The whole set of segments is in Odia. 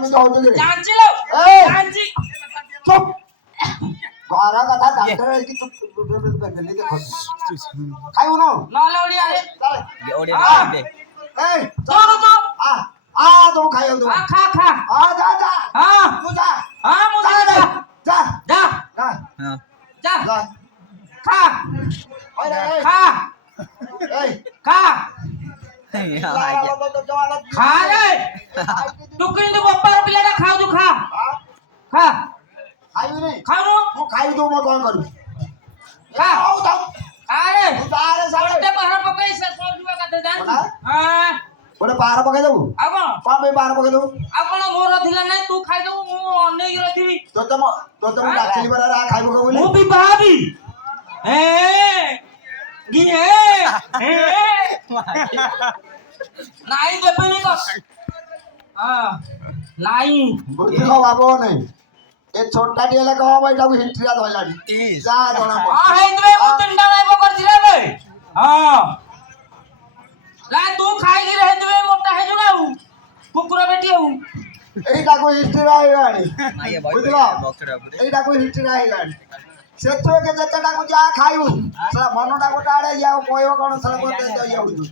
ଏମିତି ହଉଛନ୍ତି ଜାଣିଛି ଲୋ ଏ ଜାଣିଛି ଚୁପ ଘର କଥା ଦାଣ୍ଡରେ ହେଇକି ତୁ ବେଲି ଦେଖୁଛୁ ଖାଇବୁ ନା ନହେଲେ ଓଡିଆରେ ଚାଲେ ଏଇ ତୋର ତ ଆ ଆ ତୁ ଖାଇବାକୁ ଦବୁ ଖା ଖା ଆ ଯା ଯା ହଁ ତୁ ଯା ହଁ ମୁଁ ଯା ଯିବି ଯା ଯା ଯା ଯା ଯା ଖା ଓରେ ଖା ଏଇ ଖା ଖା ଖା ରେ ତୁ କିନ୍ତୁ ଗୋପାଳ ପିଲାଟା ଖାଉଛୁ ଖା ଖା ଖାଇବିନି ଖାଉନୁ ମୁଁ ଖାଇବି ତୁ ମୁଁ କଣ କରିବି ଖା ହଉ ଥାଉ ଆରେ ତୁ ଯାରେ ସାଡେ ଗୋଟେ ପାହାର ପକେଇ ସେ ପହଞ୍ଚିବା କଥା ଜାଣିଛୁ ହଁ ଗୋଟେ ପାହାର ପକେଇ ଦବୁ ଆଉ କଣ ପାଇଁ ପାହାର ପକେଇ ଦବୁ ଆଉ କଣ ମୋର ଥିଲା ନାଇଁ ତୁ ଖାଇଦବୁ ମୁଁ ଅନେଇକି ରହିଥିବି ତୋତେ ମୁଁ ଡାକିଲି ପରା ଖାଇବୁ କଣ ବୋଲି ମୁଁ ବି ଭାବି ନାଇଁ ଦେବେନି ତ ନାଇଁ ବୁଝିଲ ବାବୁ ନାଇଁ ଏ ଛୋଟାଟି ହେଲେ କଣ ହବ ଏଇଟାକୁ ହିଣ୍ଟ୍ରିଆ ଧଇଲାଣି ଯା ଜଣା ହଁ ହେଇଥିବେ ମୁଁ ତିନିଟା ଲାଇଭ କରିଥିଲି ଏବେ ହଁ ନାଇଁ ତୁ ଖାଇକି ହେଇଥିବେ ମୋଟା ହେଇଛୁ ନା ଆଉ କୁକୁର ବେଟି ଆଉ ଏଇଟାକୁ ହିଣ୍ଟ୍ରିଆ ହେଇଗଲାଣି ବୁଝିଲ ଏଇଟାକୁ ହିଣ୍ଟ୍ରିଆ ହେଇଗଲାଣି ସେଥିରେ ଯେତେଟାକୁ ଯାହା ଖାଇବୁ ସେଟା ମନଟା ଗୋଟେ ଆଡେ ଇଏ କହିବ କଣ ସେଟା ମୋତେ ଇଏ ହଉଛୁ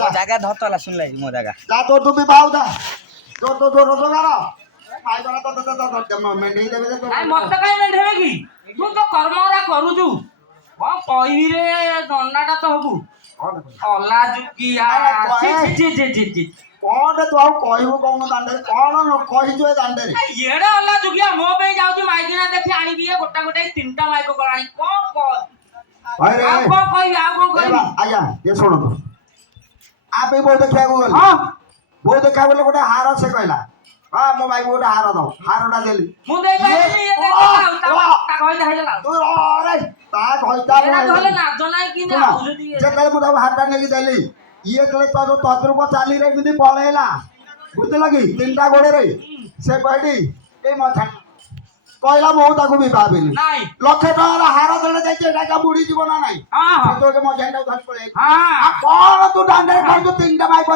ମୋ ଜାଗା ଧରତଲା ଶୁଣିଲା ମୋ ଜାଗା ଯା ତୋ ବି ପାଉଥା ତୋ ରୋଜଗାର ମେଣ୍ଢେଇ ଦେବେ ଯେ ନାଇଁ ମତେ କାଇଁ ମେଣ୍ଢେଇବେ କି ତୁ ତ କର୍ମରା କରୁଛୁ କଣ କହିବି ରେ ଦଣ୍ଡାଟା ତ ହବୁ ଅଲା ଯୁଗିଆ କଣ ତୁ ଆଉ କହିବୁ କଣ ଦାଣ୍ଡରେ କଣ କହିଛୁ ଏ ଦାଣ୍ଡରେ ଇଏଡେ ଅଲା ଯୁଗିଆ ମୋ ପାଇଁ ଯାଉଛି ମାଇକିନା ଦେଖି ଆଣିବି ଇଏ ଗୋଟା ଗୋଟେ ତିନିଟା ମାଇକ କଲାଣି କଣ ଆଉ କଣ କହିବି ଆଉ କଣ କହିବି ଆଜ୍ଞା ଇଏ ଶୁଣନ୍ତୁ ଆ ପାଇଁ ବୋଉ ଦେଖିବାକୁ ଗଲି ହଁ ବୋଉ ଦେଖିବାକୁ ଗଲେ ଗୋଟେ ହାର ସେ କହିଲା ହଁ ମୋ ଭାଇ ଗୋଟେ ହାର ଦବ ହାରଟା ଦେଲି ମୁଁ ଦେଇପାରିବି ଯେତେବେଳେ ମୁଁ ତାକୁ ହାରଟା ନେଇକି ଦେଲି ଇଏ ଯେତେବେଳେ ତଦ୍ରୁପ ଚାଲିରେ ଏମିତି ପଳେଇଲା ବୁଝିଲ କି ତିନିଟା ଗୋଡରେ ସେ କହିଲି ଏଇ ମଝା କହିଲା ମୁଁ ତାକୁ ବି ଭାବିଲି ଲକ୍ଷେ ଟଙ୍କାର ହାର ଦେଲେ ଯାଇକି ଏଟା ବୁଡିଯିବ ନା ନାଇଁ ମଝାଟାକୁ ଧରି ପଳେଇ କଣ ତୁ ଦାଣ୍ଡରେ ଖାଉଛୁ ତିନିଟା ମାଇକ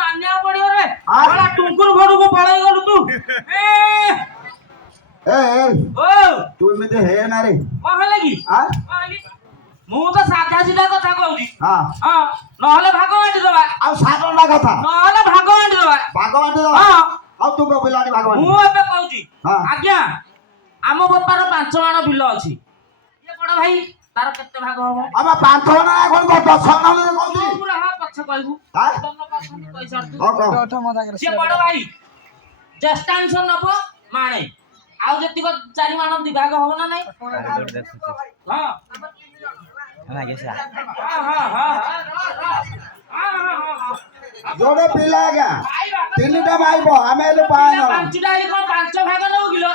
ମାନିବାକୁ ପଡିବ ରେ ଟୁଙ୍କୁର ଘରକୁ ପଳେଇ ଗଲୁ ତୁ ତୁ ଏମିତି ହେ ନା ରେ କଣ ହେଲା କି ମୁଁ ତ ସାଧା ସିଧା କଥା କହୁଛି ନହେଲେ ଭାଗ ବାଣ୍ଟି ଦବା ଆଉ ସାତଟା କଥା ନହେଲେ ଭାଗ ବାଣ୍ଟି ଦବା ଭାଗ ବାଣ୍ଟି ଦବା ଆଉ ତୁ ପିଲାଟି ଭାଗ ମୁଁ ଏବେ କହୁଛି ଆଜ୍ଞା ଆମ ବାପାର 5 ମାଣ ବିଲ ଅଛି ଇଏ ବଡ ଭାଇ ତାର କେତେ ଭାଗ ହବ ଆମ 5 ମାଣ କଣ 10 ମାଣ କହୁଛି ପୁରା ପଛ କହିବୁ ସିଏ ବଡ ଭାଇ ଜ୍ୟେଷ୍ଠାଂଶ ନବ ମାଣେ ଆଉ ଯେତିକ 4 ମାଣ ଦିଭାଗ ହବ ନା ନାଇଁ ଯୋଡେ ପିଲା ଆଜ୍ଞା 3ଟା ମାଇବ ଆମେ ଏଠୁ 5 5 ଭାଗ ନଉ କିଲୋ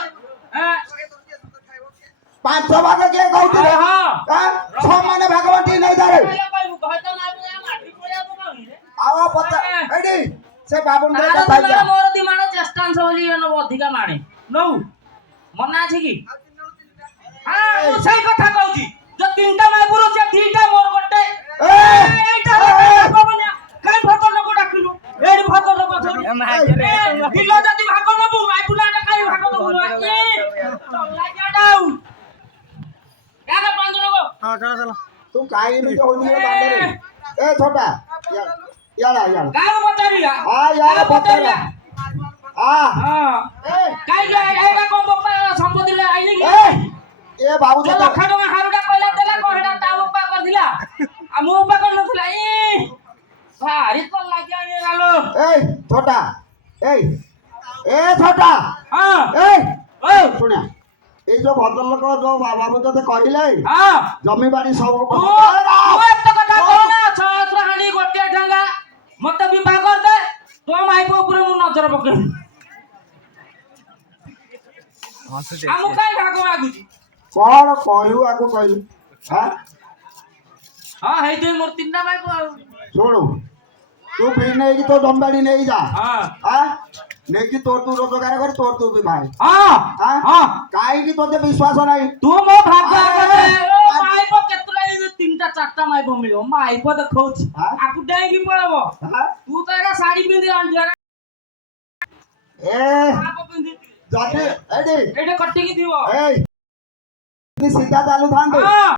5 ଭାଗ କିଏ କହୁଥିଲେ 6 ମାନେ ଭାଗ ବାଣ୍ଟି ନେଇ ଯାରେ ଆଉ ପତା ଏଇଠି ସେ ବାବୁନ ମୋର 2 ମାଣ ଜ୍ୟେଷ୍ଠାଂଶ ବୋଲି ଅଧିକା ମାଣେ ନଉ ମନା ଅଛି କି ମୁଁ ସେଇ କଥା କହୁଛି ଯେ 3ଟା ମାଇପୁର ସେ 2ଟା ମୋର ଗୋଟେ କାଇଁ ଭତ ଲୋକ ଡାକିଲୁ ଏଇଠି ଭତ ଲୋକ ବିଲ ଯଦି ଭାଗ ନବୁ ମାଇପୁଲାଟା କାଇଁ ଭାଗ ନବୁ ତୁ କାଇଁ ଏମିତି ହଉଛୁ ଦାଣ୍ଡରେ ଏ ଛୋଟା ୟାଡା କାଇଁ ପଚାରିଲା ୟାଡା ପଚାରିଲା କାଇଁ ଏଇଟା କଣ ବାପା ସମ୍ପତ୍ତି ଆଇନି କି ଏ ବାବୁ ଯେ ଲକ୍ଷ ଟଙ୍କା ହାରୁଟା କହିଲା ଦେଲା କଣ ହେଟା ତା ବାପା କରିଥିଲା ଆଉ ମୋ ବାପା କରିନଥିଲା ଭାରି ତ ଲାଗିଆ ଇଏ ଗାଲୋ ଏଇ ଛୋଟା ଛୋଟା ଶୁଣିଆ ଏଇ ଯୋଉ ଭଦ୍ରଲୋକ ଯୋଉ ବାବୁ ତତେ କହିଲେ ଜମି ବାଡି ସବୁ ଏତେ କଥା କହନା 6 ହାଣ୍ଡି ଗୋଟିଏ ଠେଙ୍ଗା ମତେ ବିବାହ କରିଦେ ତୋ ମାଇପ ଉପରେ ମୁଁ ନଜର ପକେଇବି ଆମକୁ କାଇଁ ଭାଗ ମାଗୁଛି କଣ କହିବୁ ଆକୁ କହିଲୁ ହେଇଥିବେ ମୋର 3ଟା ମାଇପ ଆଉ ଶୁଣୁ ତୁ ବି ନେଇକି ତୋ ଜମିବାଡି ନେଇ ଯା ନେଇକି ତୋର ତୁ ରୋଜଗାର କରି ତୋର ତୁ ବି ଭାଇ କାହିଁକି ତୋତେ ବିଶ୍ୱାସ ନାହିଁ ତୁ ମୋ ଭାଗ ମାଇପ କେତେ ତିନିଟା ଚାରିଟା ମାଇପ ମିଳିବ ମାଇପ ଦେଖଉଛି ହଁ? ଆକୁ ଡେଇଁକି ପଳେଇବ ହଁ? ତୁ ତ ଏକା ଶାଢୀ ପିନ୍ଧି ଆଣିଛୁ ଏକା ଏ ପାପ ପିନ୍ଧିଛୁ ଯଦି ଏଇଠି ଏଇଟା କଟିକି ଥିବ ଏଇ ତୁ ସିଧା ଚାଲୁଥାନ୍ତୁ ହଁ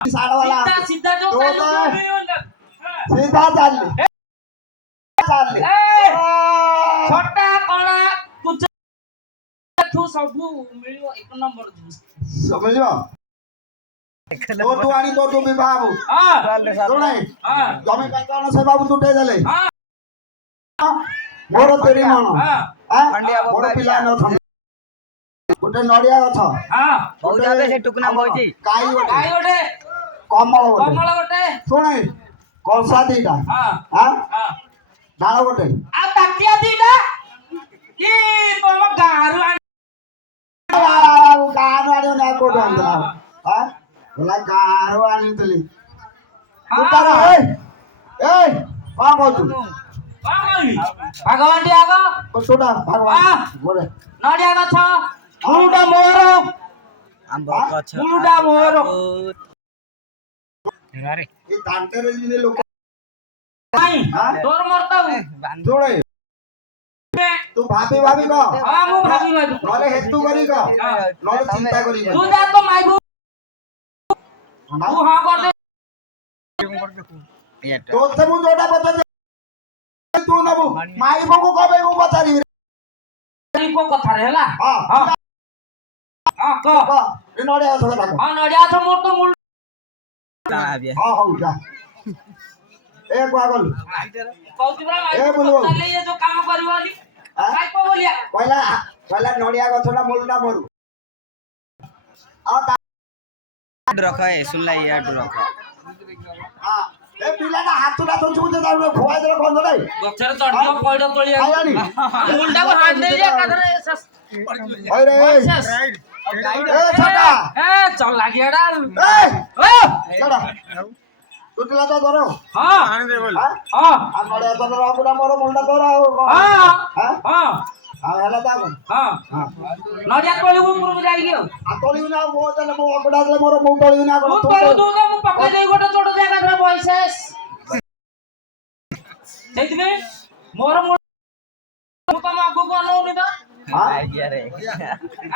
ସାଡ ବାଲା ସିଧା ସିଧା ଯୋଉ ତୁ ଚାଲୁଥିବ ତ- ମିଳିବନି ତାକୁ। ହଁ। ସିଧା ଚାଲି ଚାଲି ଏ! ଛୋଟା କଣା କୁଚ ଠୁ ସବୁ ମିଳିବ ଏକ ନମ୍ବର ଜିନିଷ ସମଝିବ ତୋଠୁ ଆଣି ତୋଠୁ ବିବାହ ହବୁ ହଁ ଶୁଣେ ହଁ ଜମି ପାଇଁ କଣ ସେ ବାବୁ ତୁଟେଇ ଦେଲେ ହଁ ମୋର ତେରି ମଣ ହଁ ଖଣ୍ଡିଆ ମୋର ବଙ୍କା ପିଲା ଦିଆ। ନଥାନ୍ତି ଗୋଟେ ନଡିଆ ଗଛ ହଁ ବହୁତ ଏବେ ସେ ଟୁକୁନା ବଇଛି। ଗାଈ ଗାଈ ଗୋଟେ ଗୋଟେ କମଳ ଗୋଟେ କମଳ ଗୋଟେ ଶୁଣେ କଂସା ଦିଟା ହଁ ଆଁ ହଁ ଡାଳ ଗୋଟେ ଆଉ ତାଟିଆ ଦିଟା କି ତମ ଗାଁରୁ ଆଣି ଗାଁରୁ ଆଣିବ ନା କୋଉଠୁ ଆଣିଥିଲା ଆଁ ହେଲା ଗାଁରୁ ଆଣିଥିଲି ହଁ, ତାର ହଁ। ଏଇ ଏଇ କଣ କହୁଛୁ କଣ କହିବି ଭାଗବାଣ୍ଟି ଆଗ ଛୋଟା ଭଗବାନ ହଁ। ଗୋଟେ ନଡ଼ିଆ ଗଛ ମୂଳଟା ମୋର ଆମ୍ବ ହଁ? ଗଛ ମୂଳଟା ମୋର ଆରେ ଏ ଦାଣ୍ଡରେ ଯେମିତି ଲୋକ ନାଇଁ ହଁ? ତୋର ମୋର ତ ଶୁଣେ ତୁ ଭାବି ଭାବି କହ ହଁ ମୁଁ ଭାବି ଭାବି ନହେଲେ ହେତୁ କରି କହ ନହେଲେ ଚିନ୍ତା କରି ତୁ ଯା ତ ମାଇବୁ ତୁ ହଁ କରିଦେ ତୋତେ ମୁଁ ଯୋଉଟା ପଚାରି ତୁ ନବୁ ମାଇବକୁ କବେ ମୁଁ ପଚାରିବି କୋ କଥାରେ ହେଲା ହଁ ହଁ ହଁ କହ କହ ଏ ନଡ଼ିଆ ଗଛ କଥା କହ ହଁ ନଡ଼ିଆ ଗଛ ମୋର ତ ମୂଳ ହଁ ହଉ ଯା ଏ କୁଆ ଗଲୁ କହୁଛି ପରା ଏ ମାଇବୁ ବୁଲୁ। ପଚାରିଲେ ଇଏ ଯୋଉ କାମ କରିବ ବୋଲି ଆଁ? ମାଇପ ବୋଲିଆ କହିଲା କହିଲା ନଡ଼ିଆ ଗଛଟା ମୂଳଟା ମରୁ ଆଉ ରଖ ଏ ଶୁଣିଲା ଇଆଠୁ ରଖ ହଁ ଏ ପିଲାଟା ହାତଟା ଧୋଉଛି ବୁଝେ ତାକୁ ଖୁଆଇ ଦେଲେ କଣ ଦେଲେ ଗଛରେ ଚଢିବ ପଇଡ ତୋଳିବାକୁ ଖାଇଲାଣି ମୁଣ୍ଡଟାକୁ ହାତ ଦେଇଛି ଏକାଥରେ ହଇରେ ଏ ଛୋଟା ଏ ଚଲାକିଆଟା ଏ ଛୋଟା ତୁଟିଲା ତ ଧର ହଁ ଆଁ? ହଁ ଆଉ ନଡ଼ିଆ ତ ଧର ହବୁଟା ମୋର ମୂଳଟା ତୋର ଆଉ କଣ ହଁ ଆଁ? ହଁ ଆଉ ହେଲା ତା କଣ ହଁ ହଁ ନଡ଼ିଆ ତୋଳିବୁ ଉପରକୁ ଯାଇକି ଆଉ ଆଉ ତୋଳିବି ନା ମୋ ଦେଲେ ମୋ ଅଗୁଡ଼ା ଦେଲେ ମୋର ମୁଁ ତୋଳିବି ନା କଣ ତୁ ତୁ ତୋଳୁ ତୁ ତ ମୁଁ ପକେଇ ଦେଇ ଗୋଟେ ଚୋଟ ଜାଗାରେ ବଇସେସ୍ ସେଇଥିପାଇଁ ମୋର ମୁଁ ତମ ଆଗକୁ ଅନଉନି ତ ଆଇଆରେ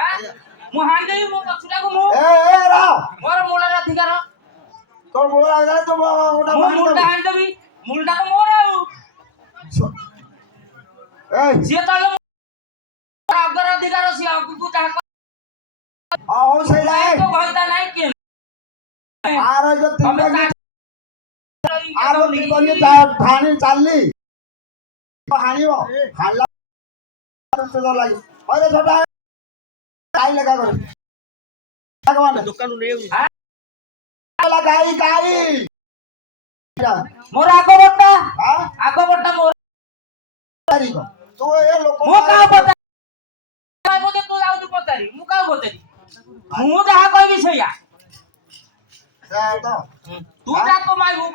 ଆଁ? ମୁଁ ହାଣିଦେବି ମୋ ଗଛଟାକୁ ମୁଁ ଏ ରହ ମୋର ମୂଳରେ ଅଧିକାର ତୋର ମୂଳ ଲାଗିଲା ତୁ ଗୋଟା ମୁଁ ଭାଙ୍ଗି ମୂଳଟା ଦେବୁ ହାଣିଦେବି ମୂଳଟା ତ ମୋର ଆଉ ଏଇ ସିଏ ତଳେ ଅଗ୍ର ଅଧିକାର ସିଏ ଆଗକୁ ଯାହା ହଉ ସେଇଟା ଏ ତ କହିତା ନାହିଁ କିଏ ଆର ଯୋଉ ତମେ ତିନିଟା ତା ଆର ତିନି ଧାଣି ଚାଲି ହାଣିବ ହାଣିଲା ଲାଗି ଅରେ ଛୋଟା ଗାଈ ଲେଖା କରେ ଦୋକାନରୁ ନେଇ ଗାଈ ଗାଈ ମୋର ଆଗ ବଟା ମୋର ତୁ ଏ ଲୋକ ମୁଁ କାହା ପଚାରି ତୁ ଯାଉଛୁ ପଚାରି ମୁଁ କାହା ପଚାରି ମୁଁ ଯାହା କହିବି ସେଇଆ ତ ତୁ ଯା ତ ମାଇବୁ